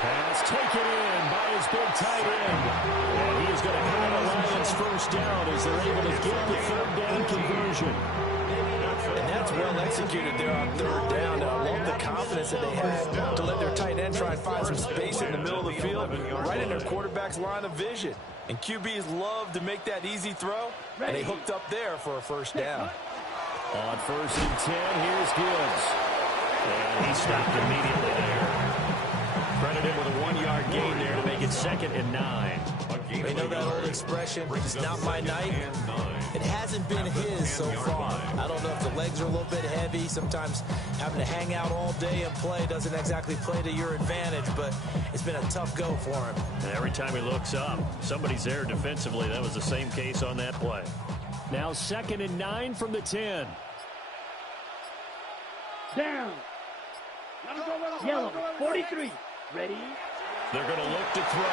Pass taken in by his big tight end. And he is going to have the Lions first down as they're able to get the third down conversion. And that's well executed there on third down. And I love the confidence that they had to let their tight end try and find some space in the middle of the field, right in their quarterback's line of vision. And QBs love to make that easy throw, and they hooked up there for a first down. On first and 10, here's Gibbs. And he stopped immediately there. Credited with a 1-yard gain there to make it 2nd and 9. They know that old expression, it's not my night. It hasn't been his so far. I don't know if the legs are a little bit heavy. Sometimes having to hang out all day and play doesn't exactly play to your advantage, but it's been a tough go for him. And every time he looks up, somebody's there defensively. That was the same case on that play. Now 2nd and 9 from the 10. Down. Yellow, 43. Ready? They're going to look to throw.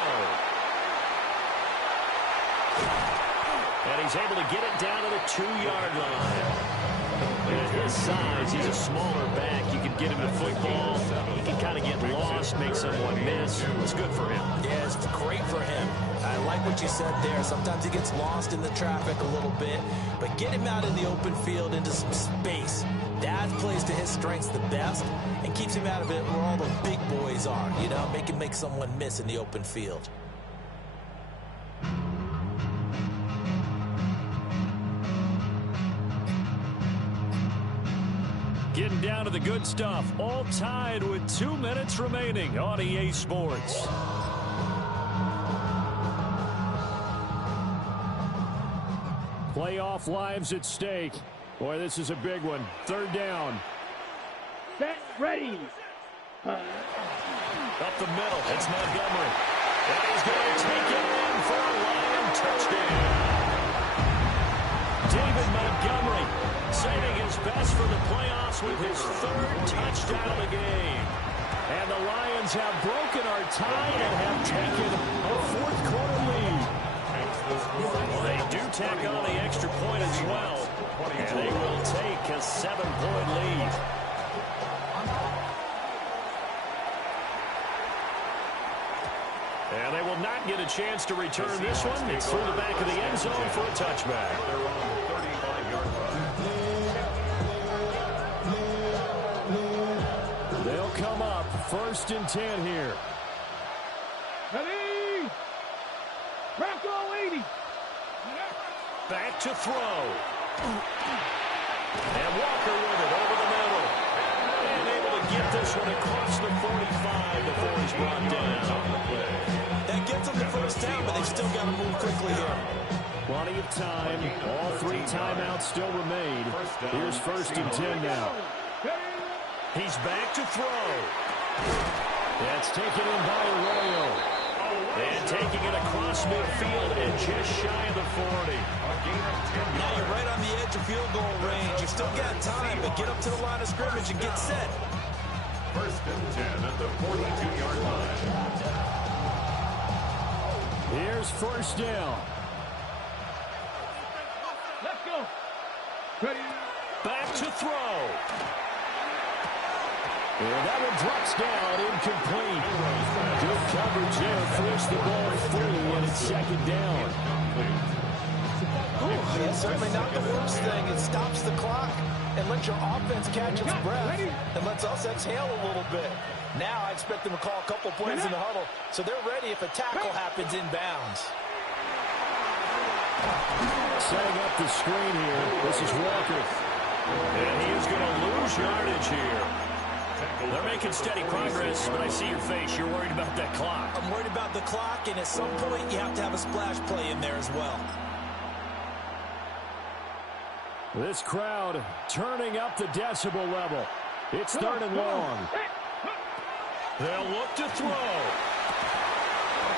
And he's able to get it down to the 2-yard line. At his size, he's a smaller back. You can get him to football. He can kind of get lost, make someone miss. It's good for him. Yeah, it's great for him. I like what you said there. Sometimes he gets lost in the traffic a little bit, but get him out in the open field into some space. That plays to his strengths the best and keeps him out of it where all the big boys are, you know, make someone miss in the open field. Getting down to the good stuff. All tied with 2 minutes remaining on EA Sports. Playoff lives at stake. Boy, this is a big one. Third down. Set, ready. Up the middle, it's Montgomery. And he's going to take it in for a Lion touchdown. David Montgomery saving his best for the playoffs with his 3rd touchdown of the game. And the Lions have broken our tie and have taken a 4th quarter lead. Well, they do tack on the extra point as well. And they will take a 7-point lead. And they will not get a chance to return this one. It's through the back of the end zone for a touchback. They're on the 35-yard line. They'll come up 1st and 10 here. Ready. Bronco 80. Back to throw. And Walker with it over the middle. And able to get this one across the 45 before he's brought down. That gets them the first down, but they've still got to move quickly here. Plenty of time. All 3 timeouts still remain. Here's 1st and 10 now. He's back to throw. That's taken in by Arroyo. And taking it across midfield and just shy of the 40. Now you're right on the edge of field goal range. You still got time, but get up to the line of scrimmage and get set. 1st and 10 at the 42-yard line. Here's 1st down. Let's go. Ready. Back to throw. And that one drops down, incomplete. Good coverage there, forced the ball free, and it's 2nd down. That's certainly not the worst thing. It stops the clock and lets your offense catch its breath and lets us exhale a little bit. Now I expect them to call a couple plays in the huddle, so they're ready if a tackle happens inbounds. Setting up the screen here. This is Walker. And he is going to lose yardage here. They're making steady progress, but I see your face. You're worried about that clock. I'm worried about the clock, and at some point you have to have a splash play in there as well. This crowd turning up the decibel level. It's 3rd and long. They'll look to throw.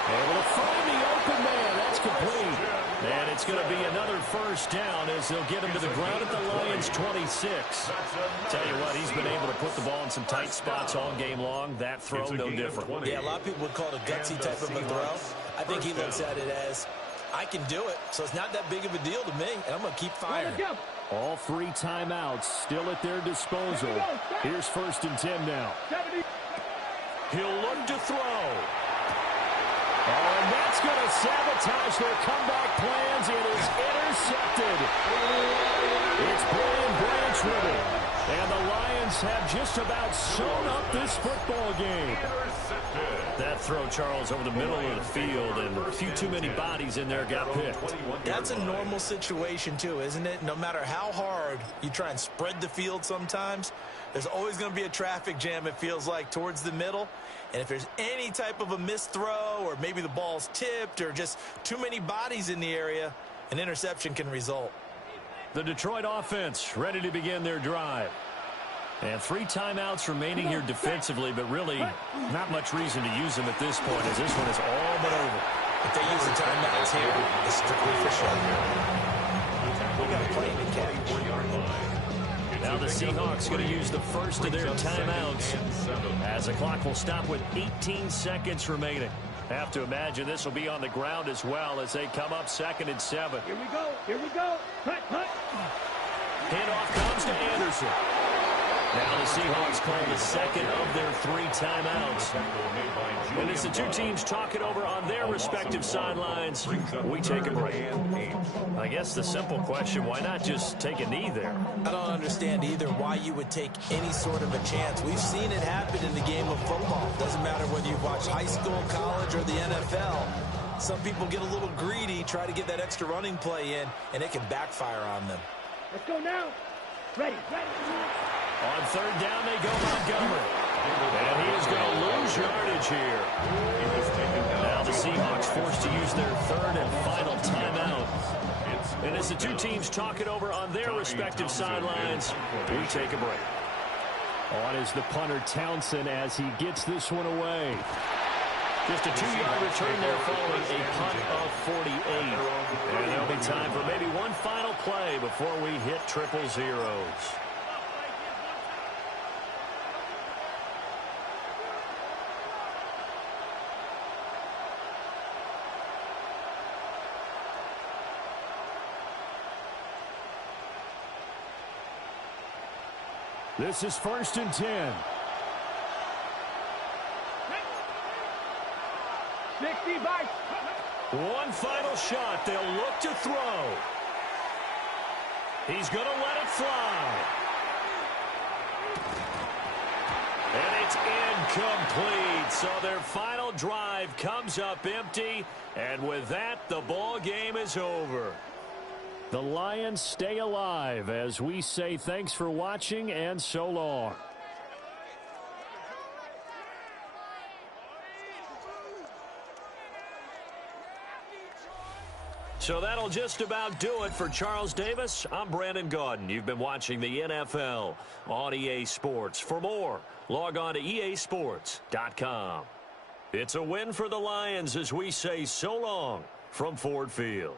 Able to find the open man. That's complete. And it's going to be another first down as they'll get him to the ground at the Lions' 26. Tell you what, he's been able to put the ball in some tight spots all game long. That throw, no different. Yeah, a lot of people would call it a gutsy type of a throw. I think he looks at it as, I can do it, so it's not that big of a deal to me, and I'm going to keep firing. All 3 timeouts still at their disposal. Here's 1st and 10 now. He'll look to throw. Oh, and that's going to sabotage their comeback plans. It is intercepted. It's Brian Branch with it. And the Lions have just about sewn up this football game. That throw, Charles, over the middle of the field, and a few too many bodies in there got picked. That's a normal situation, too, isn't it? No matter how hard you try and spread the field sometimes, there's always going to be a traffic jam, it feels like, towards the middle. And if there's any type of a missed throw, or maybe the ball's tipped, or just too many bodies in the area, an interception can result. The Detroit offense ready to begin their drive. And 3 timeouts remaining here defensively, but really not much reason to use them at this point, as this one is all but over. If they use the timeouts here, it's strictly for show. We got to play in the catch. Now the Seahawks going to use the first of their timeouts, as the clock will stop with 18 seconds remaining. Have to imagine this will be on the ground as well as they come up 2nd and 7. Here we go. Here we go. Cut, cut. Handoff comes to Anderson. Now the Seahawks call the 2nd of their 3 timeouts. And as the 2 teams talk it over on their respective sidelines, we take a break. I guess the simple question, why not just take a knee there? I don't understand either why you would take any sort of a chance. We've seen it happen in the game of football. Doesn't matter whether you watch high school, college, or the NFL. Some people get a little greedy, try to get that extra running play in, and it can backfire on them. Let's go now. Ready, ready. On 3rd down, they go Montgomery. And he is going to lose yardage here. Now the Seahawks forced to use their 3rd and final timeout. And as the 2 teams talk it over on their respective sidelines, we take a break. On is the punter Townsend as he gets this one away. Just a 2-yard return there following a punt of 48. And there'll be time for maybe one final play before we hit triple zeros. This is 1st and 10. 60 by. One final shot. They'll look to throw. He's going to let it fly. And it's incomplete. So their final drive comes up empty. And with that, the ball game is over. The Lions stay alive as we say thanks for watching and so long. So that'll just about do it for Charles Davis. I'm Brandon Gaudin. You've been watching the NFL on EA Sports. For more, log on to easports.com. It's a win for the Lions as we say so long from Ford Field.